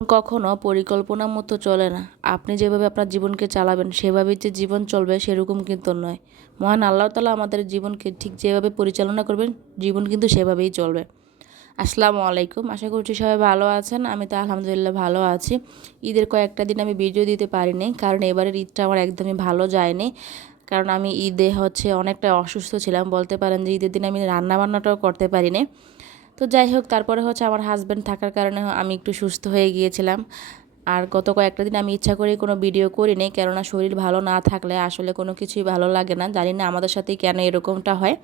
কখনো পরিকল্পনা মতো চলে না। আপনি যেভাবে আপনার জীবনকে চালাবেন সেভাবেই যে জীবন চলবে সেরকম কিন্তু নয়। মহান আল্লাহ তাআলা আমাদের জীবনকে ঠিক যেভাবে পরিচালনা করবেন, জীবন কিন্তু সেভাবেই চলবে। আসসালামু আলাইকুম, আশা করছি সবাই ভালো আছেন। আমি তো আলহামদুলিল্লাহ ভালো আছি। ঈদের কয়েকটা দিন আমি ভিডিও দিতে পারিনি, কারণ এবারের ঈদটা আমার একদমই ভালো যায়নি। কারণ আমি ঈদে অনেকটা অসুস্থ ছিলাম, বলতে পারেন যে ঈদের দিন আমি রান্নাবান্নাটাও করতে পারিনি। তো যাই হোক, তারপরে আমার হাজব্যান্ড থাকার কারণে আমি একটু সুস্থ হয়ে গিয়েছিলাম। আর গত কয়েকটা দিন আমি ইচ্ছা করে কোনো ভিডিও করিনি, কেননা শরীর ভালো না থাকলে আসলে কোনো কিছুই ভালো লাগে না। জানি না আমাদের সাথেই কেন এরকমটা হয়।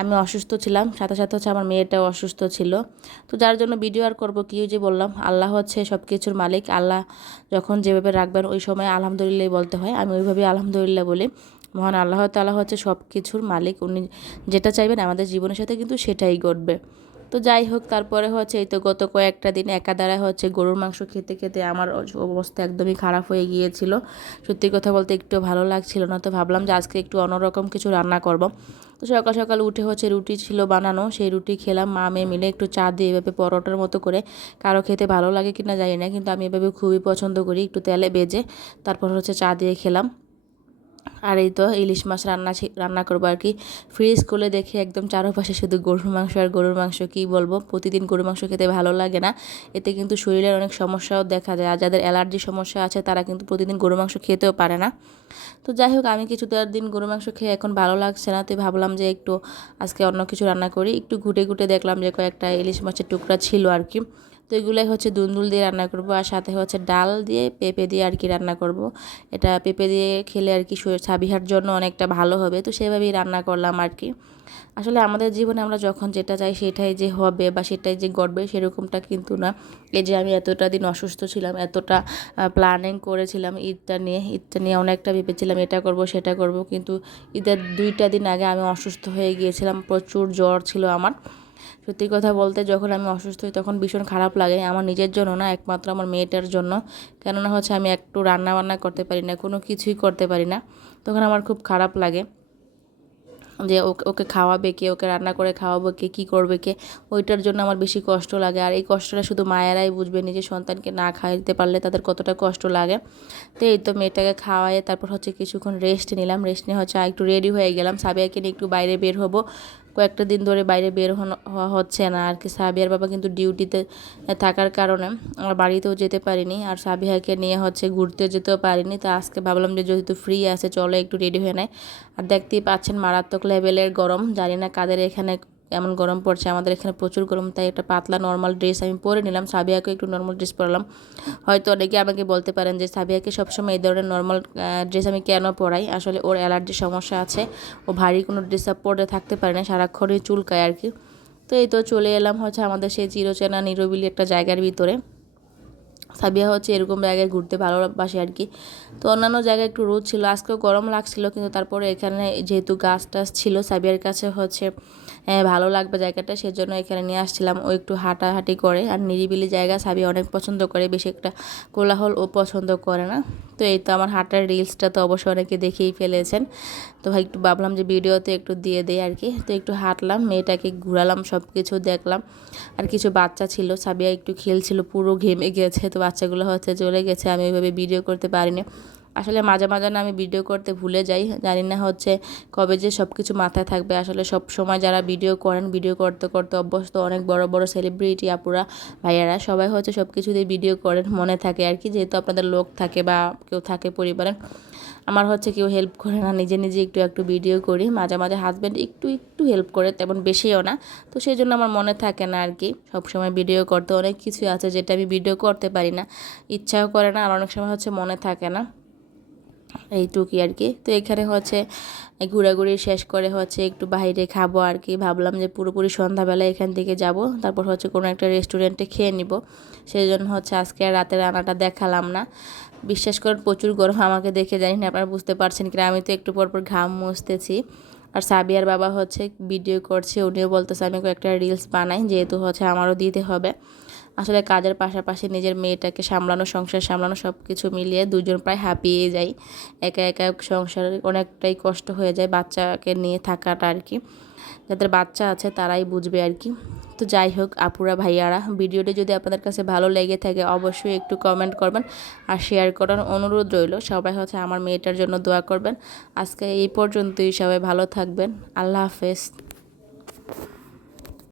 আমি অসুস্থ ছিলাম, সাথে সাথে আমার মেয়েটাও অসুস্থ ছিল। তো যার জন্য ভিডিও আর করবো কি, যে বললাম আল্লাহ সব কিছুর মালিক। আল্লাহ যখন যেভাবে রাখবেন ওই সময় আলহামদুলিল্লাহ বলতে হয়, আমি ওইভাবেই আলহামদুলিল্লাহ বলি। মহান আল্লাহ তাআলা সব কিছুর মালিক। উনি যেটা চাইবেন আমাদের জীবনের সাথে কিন্তু সেটাই ঘটবে। তো যাই হোক, তারপরে এই তো গত কয়েকটা দিন একাধারে গরুর মাংস খেতে খেতে আমার অবস্থা একদমই খারাপ হয়ে গিয়েছিল। সত্যি কথা বলতে একটু ভালো লাগছিল না। তো ভাবলাম যে আজকে একটু অন্যরকম কিছু রান্না করব। তো সকাল সকাল উঠে রুটি ছিল বানানো, সেই রুটি খেলাম মা মেয়ে মিলে, একটু চা দিয়ে এভাবে পরোটার মতো করে। কারো খেতে ভালো লাগে কিনা জানি না, কিন্তু আমি এভাবে খুবই পছন্দ করি, একটু তেলে ভেজে তারপর চা দিয়ে খেলাম। আর এই তো ইলিশ মাছ রান্না করবো আর কি। ফ্রিজ খুলে দেখে একদম চারপাশে শুধু গরুর মাংস আর গরুর মাংস। কী বলবো, প্রতিদিন গরুর মাংস খেতে ভালো লাগে না। এতে কিন্তু শরীরের অনেক সমস্যাও দেখা যায়, আর যাদের অ্যালার্জি সমস্যা আছে তারা কিন্তু প্রতিদিন গরুর মাংস খেতেও পারে না। তো যাই হোক, আমি কিছুটা দিন গরুর মাংস খেয়ে এখন ভালো লাগছে না। তো ভাবলাম যে একটু আজকে অন্য কিছু রান্না করি। একটু ঘুটে ঘুটে দেখলাম যে কয়েকটা ইলিশ মাছের টুকরা ছিল আর কি। তো এগুলাই দুন্দুল দিয়ে রান্না করব, আর সাথে ডাল দিয়ে পেঁপে দিয়ে আর কি রান্না করব। এটা পেঁপে দিয়ে খেলে আর কি সাবিহার জন্য অনেকটা ভালো হবে। তো সেভাবেই রান্না করলাম আর কি। আসলে আমাদের জীবনে আমরা যখন যেটা চাই সেটাই যে হবে বা সেটাই যে ঘটবে সেরকমটা কিন্তু না। এই যে আমি এতটা দিন অসুস্থ ছিলাম, এতটা প্ল্যানিং করেছিলাম ঈদটা নিয়ে অনেকটা ভেবেছিলাম এটা করব সেটা করব, কিন্তু ঈদের 2টা দিন আগে আমি অসুস্থ হয়ে গিয়েছিলাম। প্রচুর জ্বর ছিল আমার। সত্যি কথা বলতে যখন আমি অসুস্থ হই তখন ভীষণ খারাপ লাগে, আমার নিজের জন্য না, একমাত্র আমার মেয়েটার জন্য। কেননা আমি একটু রান্না বান্না করতে পারি না, কোনো কিছুই করতে পারি না। তখন আমার খুব খারাপ লাগে যে ওকে ওকে খাওয়াবে কে, ওকে রান্না করে খাওয়াবো কে, কী করবে কে, ওইটার জন্য আমার বেশি কষ্ট লাগে। আর এই কষ্টটা শুধু মায়েরাই বুঝবে, নিজের সন্তানকে না খাইতে পারলে তাদের কতটা কষ্ট লাগে। তো এই তো মেয়েটাকে খাওয়ায়ে তারপর কিছুক্ষণ রেস্ট নিলাম। রেস্ট নিয়ে একটু রেডি হয়ে গেলাম, সাবিয়াকে নিয়ে একটু বাইরে বের হব। কয়েকটা দিন ধরে বাইরে বের হওয়া হচ্ছে না আর কি। সাবিয়ার বাবা কিন্তু ডিউটিতে থাকার কারণে আমার বাড়িতেও যেতে পারিনি, আর সাবিহাকে নিয়ে ঘুরতে যেতেও পারিনি। তো আজকে ভাবলাম যে যেহেতু ফ্রি আছে চলো একটু রেডি হয়ে নেয়। আর দেখতেই পাচ্ছেন মারাত্মক লেভেলের গরম, জানি না কাদের এখানে এমন গরম পড়ছে, আমাদের এখানে প্রচুর গরম। তাই একটা পাতলা নর্মাল ড্রেস আমি পরে নিলাম, সাবিয়াকে একটু নর্মাল ড্রেস পরালাম। হয়তো অনেকে আমাকে বলতে পারেন যে সাবিয়াকে সবসময় এই ধরনের নর্মাল ড্রেস আমি কেন পরাই। আসলে ওর অ্যালার্জির সমস্যা আছে, ও ভারী কোনো ড্রেস আপ পরে থাকতে পারে না, সারাক্ষণই চুলকায় আর কি। তো এই তো চলে এলাম আমাদের সেই চিরচেনা নিরবিলি একটা জায়গার ভিতরে। সাবিয়া এরকম জায়গায় ঘুরতে ভালোবাসে আর কি। তো অন্যান্য জায়গায় একটু রোদ ছিল, আজকেও গরম লাগছিল, কিন্তু তারপরে এখানে যেহেতু গাছ টাছ ছিল সাবিয়ার কাছে ভালো লাগবে জায়গাটা, সেজন্য এখানে নিয়ে আসছিলাম। ও একটু হাঁটাহাঁটি করে, আর নিরিবিলি জায়গা সাবিয়া অনেক পছন্দ করে, বেশি একটা কোলাহল ও পছন্দ করে না। তো এই তো আমার হাঁটার রিলসটা তো অবশ্যই অনেকে দেখেই ফেলেছেন। তো ভাই একটু ভাবলাম যে ভিডিওতে একটু দিয়ে দেই আর কি। তো একটু হাঁটলাম, মেয়েটাকে ঘুরালাম, সব কিছু দেখলাম। আর কিছু বাচ্চা ছিল, সাবিয়া একটু খেলছিল, পুরো ঘেমে গেছে। তো বাচ্চাগুলো চলে গেছে, আমি ওইভাবে ভিডিও করতে পারিনি। আসলে মাঝে মাঝে না আমি ভিডিও করতে ভুলে যাই, জানি না কবে যে সব কিছু মাথায় থাকবে। আসলে সব সময় যারা ভিডিও করেন, ভিডিও করতে করতে অভ্যস্ত, অনেক বড় বড় সেলিব্রিটি আপুরা ভাইয়ারা সবাই সব কিছু দিয়ে ভিডিও করেন, মনে থাকে আর কি, যেহেতু আপনাদের লোক থাকে বা কেউ থাকে পরিবারে। আমার কেউ হেল্প করে না, নিজে নিজে একটু একটু ভিডিও করি। মাঝে মাঝে হাজব্যান্ড একটু একটু হেল্প করে, তেমন বেশিও না। তো সেই জন্য আমার মনে থাকে না আর কি সবসময় ভিডিও করতে। অনেক কিছু আছে যেটা আমি ভিডিও করতে পারি না, ইচ্ছাও করে না, আর অনেক সময় মনে থাকে না, এইটুকুই আর কি। তো এখানে ঘোরাঘুরি শেষ করে একটু বাইরে খাবো আর কি। ভাবলাম যে পুরোপুরি সন্ধ্যাবেলা এখান থেকে যাব, তারপর কোনো একটা রেস্টুরেন্টে খেয়ে নিব। সেই জন্য আজকে আর রাতের রান্নাটা দেখালাম না। বিশ্বাস করেন প্রচুর গরম, আমাকে দেখে জানি না আপনারা বুঝতে পারছেন কিনা, আমি তো একটু পরপর ঘাম মুছতেছি। আর সাবিয়ার বাবা ভিডিও করছে, উনিও বলতেছে আমি একটা রিলস বানাই, যেহেতু আমারও দিতে হবে। আসলে কাজের পাশাপাশি নিজের মেয়েটাকে সামলানো, সংসার সামলানো সব কিছু মিলিয়ে দুজন প্রায় হাঁপিয়ে যাই। একা একা সংসারে অনেকটাই কষ্ট হয়ে যায় বাচ্চাকে নিয়ে থাকাটা আর কি। যাদের বাচ্চা আছে তারাই বুঝবে আর কি। তো যাই হোক আপুরা ভাইয়ারা, ভিডিওটি যদি আপনাদের কাছে ভালো লেগে থাকে অবশ্যই একটু কমেন্ট করবেন আর শেয়ার করার অনুরোধ রইল। সবাই হচ্ছে আমার মেয়েটার জন্য দোয়া করবেন। আজকে এই পর্যন্তই, সবাই ভালো থাকবেন। আল্লাহ হাফেজ।